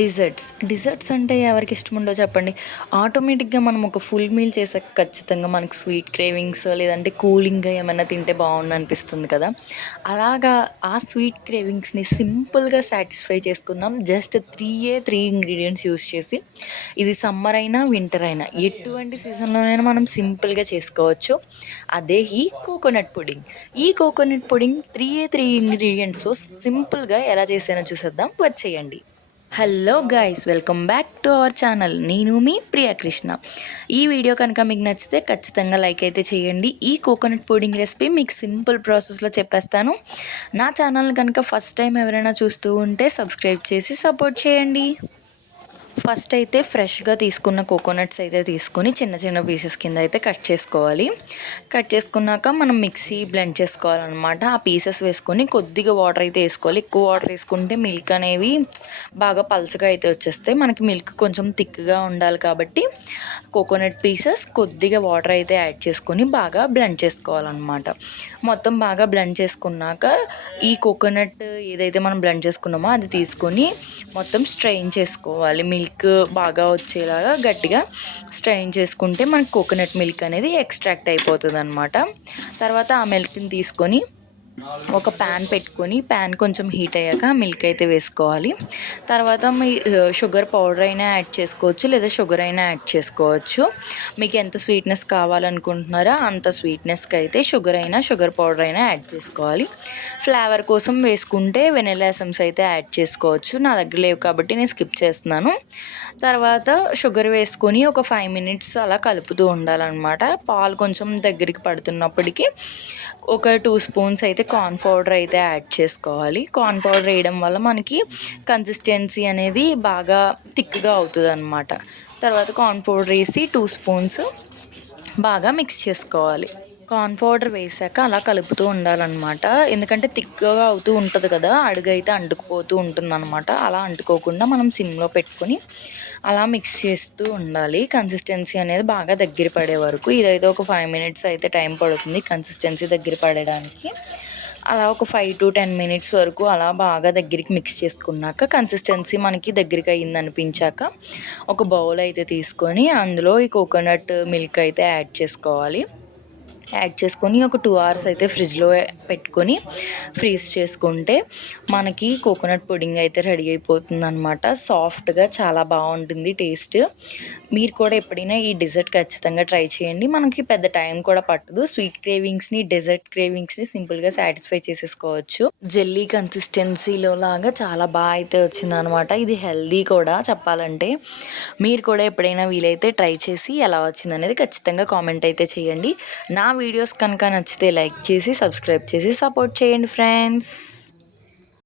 Desserts అంటే ఎవరికి ఇష్టం ఉండదో చెప్పండి. ఆటోమేటిక్గా మనం ఒక ఫుల్ మీల్ చేసాక ఖచ్చితంగా మనకి స్వీట్ క్రేవింగ్స్ లేదంటే కూలింగ్గా ఏమైనా తింటే బాగుండు అనిపిస్తుంది కదా. అలాగా ఆ స్వీట్ క్రేవింగ్స్ని సింపుల్గా సాటిస్ఫై చేసుకుందాం జస్ట్ త్రీ ఇంగ్రీడియంట్స్ యూస్ చేసి. ఇది సమ్మర్ అయినా వింటర్ అయినా ఎటువంటి సీజన్లోనైనా మనం సింపుల్గా చేసుకోవచ్చు. అదే ఈ కోకోనట్ పుడింగ్ త్రీ ఇంగ్రీడియంట్స్ సింపుల్గా ఎలా చేసానో చూసేద్దాం, వచ్చేయండి. Hello guys, welcome back to our channel. నేను మీ ప్రియకృష్ణ. ఈ వీడియో కనుక మీకు నచ్చితే ఖచ్చితంగా లైక్ అయితే చేయండి. ఈ కోకోనట్ పుడింగ్ రెసిపీ మీకు సింపుల్ ప్రాసెస్లో చెప్పేస్తాను. నా ఛానల్ని కనుక ఫస్ట్ టైం ఎవరైనా చూస్తూ ఉంటే సబ్స్క్రైబ్ చేసి సపోర్ట్ చేయండి. ఫస్ట్ అయితే ఫ్రెష్గా తీసుకున్న కోకోనట్స్ అయితే తీసుకొని చిన్న చిన్న పీసెస్ కింద అయితే కట్ చేసుకోవాలి. కట్ చేసుకున్నాక మనం మిక్సీ బ్లెండ్ చేసుకోవాలన్నమాట. ఆ పీసెస్ వేసుకొని కొద్దిగా వాటర్ అయితే వేసుకోవాలి. ఎక్కువ వాటర్ వేసుకుంటే మిల్క్ అనేవి బాగా పలుచగా అయితే వచ్చేస్తాయి. మనకి మిల్క్ కొంచెం థిక్గా ఉండాలి కాబట్టి కోకోనట్ పీసెస్ కొద్దిగా వాటర్ అయితే యాడ్ చేసుకొని బాగా బ్లెండ్ చేసుకోవాలన్నమాట. మొత్తం బాగా బ్లెండ్ చేసుకున్నాక ఈ కోకోనట్ ఏదైతే మనం బ్లెండ్ చేసుకున్నామో అది తీసుకొని మొత్తం స్ట్రెయిన్ చేసుకోవాలి. మిల్క్ బాగా వచ్చేలాగా గట్టిగా స్ట్రెయిన్ చేసుకుంటే మనకి కోకోనట్ మిల్క్ అనేది ఎక్స్ట్రాక్ట్ అయిపోతుంది అనమాట. తర్వాత ఆ మిల్క్ని తీసుకొని ఒక ప్యాన్ పెట్టుకొని ప్యాన్ కొంచెం హీట్ అయ్యాక మిల్క్ అయితే వేసుకోవాలి. తర్వాత మీ షుగర్ పౌడర్ అయినా యాడ్ చేసుకోవచ్చు, లేదా షుగర్ అయినా యాడ్ చేసుకోవచ్చు. మీకు ఎంత స్వీట్నెస్ కావాలనుకుంటున్నారో అంత స్వీట్నెస్కి అయితే షుగర్ పౌడర్ అయినా యాడ్ చేసుకోవాలి. ఫ్లేవర్ కోసం వేసుకుంటే వెనిలా ఎసెన్స్ అయితే యాడ్ చేసుకోవచ్చు. నా దగ్గర లేవు కాబట్టి నేను స్కిప్ చేస్తున్నాను. తర్వాత షుగర్ వేసుకొని ఒక 5 minutes అలా కలుపుతూ ఉండాలన్నమాట. పాలు కొంచెం దగ్గరికి పడుతున్నప్పటికీ ఒక 2 spoons అయితే కార్న్ పౌడర్ అయితే యాడ్ చేసుకోవాలి. కార్న్ పౌడర్ వేయడం వల్ల మనకి కన్సిస్టెన్సీ అనేది బాగా థిక్గా అవుతుంది అనమాట. తర్వాత కార్న్ పౌడర్ వేసి 2 spoons బాగా మిక్స్ చేసుకోవాలి. కార్న్ పౌడర్ వేసాక అలా కలుపుతూ ఉండాలన్నమాట. ఎందుకంటే థిక్గా అవుతూ ఉంటుంది కదా, అడుగైతే అంటుకుపోతూ ఉంటుందన్నమాట. అలా అంటుకోకుండా మనం సిమ్లో పెట్టుకొని అలా మిక్స్ చేస్తూ ఉండాలి. కన్సిస్టెన్సీ అనేది బాగా దగ్గర పడే వరకు. ఇదైతే ఒక 5 minutes అయితే టైం పడుతుంది కన్సిస్టెన్సీ దగ్గర పడడానికి. అలా ఒక 5 to 10 minutes వరకు అలా బాగా దగ్గరికి మిక్స్ చేసుకున్నాక కన్సిస్టెన్సీ మనకి దగ్గరికి అయ్యింది అనిపించాక ఒక బౌల్ అయితే తీసుకొని అందులో ఈ కోకోనట్ మిల్క్ అయితే యాడ్ చేసుకోవాలి. యాడ్ చేసుకొని ఒక 2 hours అయితే ఫ్రిడ్జ్లో పెట్టుకొని ఫ్రీజ్ చేసుకుంటే మనకి కోకోనట్ పుడింగ్ అయితే రెడీ అయిపోతుంది అనమాట. సాఫ్ట్గా చాలా బాగుంటుంది టేస్ట్. మీరు కూడా ఎప్పుడైనా ఈ డెజర్ట్ ఖచ్చితంగా ట్రై చేయండి. మనకి పెద్ద టైం కూడా పట్టదు. స్వీట్ క్రేవింగ్స్ని, డెజర్ట్ క్రేవింగ్స్ని సింపుల్గా సాటిస్ఫై చేసేసుకోవచ్చు. జెల్లీ కన్సిస్టెన్సీలో లాగా చాలా బాగా అయితే వచ్చిందనమాట. ఇది హెల్దీ కూడా చెప్పాలంటే. మీరు కూడా ఎప్పుడైనా వీలైతే ట్రై చేసి ఎలా వచ్చిందనేది ఖచ్చితంగా కామెంట్ అయితే చేయండి. నా వీడియోస్ కనుక నచ్చితే లైక్ చేసి సబ్స్క్రైబ్ చేసి సపోర్ట్ చేయండి ఫ్రెండ్స్.